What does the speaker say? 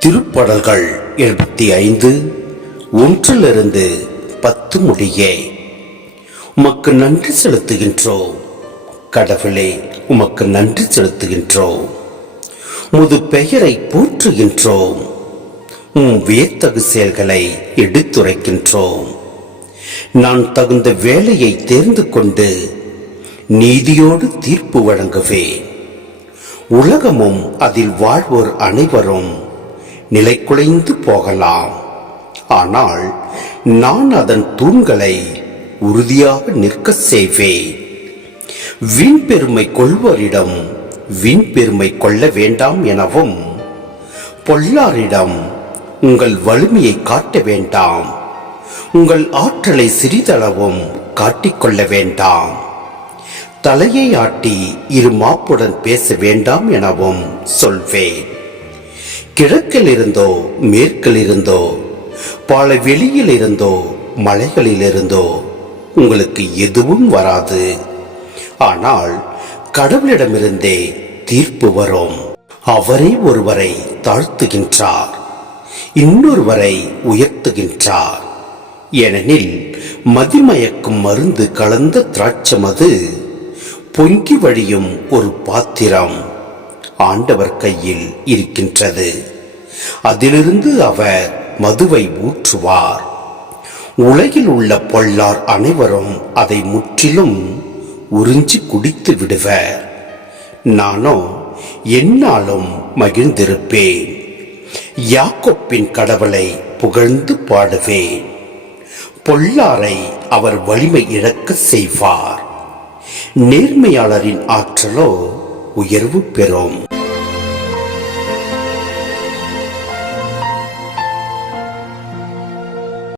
திருப்படல்கள் எழுபத்தி ஐந்து ஒன்றிலிருந்து பத்து முடியே உமக்கு நன்றி செலுத்துகின்றோம். கடவுளே உமக்கு நன்றி செலுத்துகின்றோம். முது பெயரை போற்றுகின்றோம். உம் வியத்தகு செயல்களை எடுத்துரைக்கின்றோம். நான் தகுந்த வேலையை தேர்ந்து கொண்டு நீதியோடு தீர்ப்பு வழங்குவேன். உலகமும் அதில் வாழ்வோர் அனைவரும் நிலைக்குலைந்து போகலாம். ஆனால் நான் அதன் தூண்களை உறுதியாக நிற்க செய்வேன். வீண் பெருமை கொள்வோரிடம் வீண் பெருமை கொள்ள வேண்டாம் எனவும் பொல்லாரிடம் உங்கள் வலிமையை காட்ட வேண்டாம். உங்கள் ஆற்றலை சிறிதளவும் காட்டிக்கொள்ள வேண்டாம். தலையை ஆட்டி இரு மாப்புடன் பேச வேண்டாம் எனவும் சொல்வேன். கிழக்கில் இருந்தோ மேற்கில் இருந்தோ பல வெளியில் இருந்தோ மலைகளில் இருந்தோ உங்களுக்கு எதுவும் வராது. ஆனால் கடவுளிடமிருந்தே தீர்ப்பு வரும். அவரே ஒருவரை தாழ்த்துகின்றார். இன்னொருவரை உயர்த்துகின்றார். ஏனெனில் மதிமயக்கும் மருந்து கலந்த திராட்சமது பொங்கி வழியும் ஒரு பாத்திரம். ஆண்டவர் கையில் இருக்கின்றது. அதிலிருந்து அவர் மதுவை ஊற்றுவார். உலகில் உள்ள பொல்லார் அனைவரும் அதை முற்றிலும் உறிஞ்சி குடித்து விடுவர். நானோ என்னாலும் மகிழ்ந்திருப்பேன். யாக்கோப்பின் கடவுளை புகழ்ந்து பாடுவேன். பொல்லாரை அவர் வலிமை இழக்க செய்வார். நேர்மையாளரின் ஆற்றலோ உயர்வு பெறும்.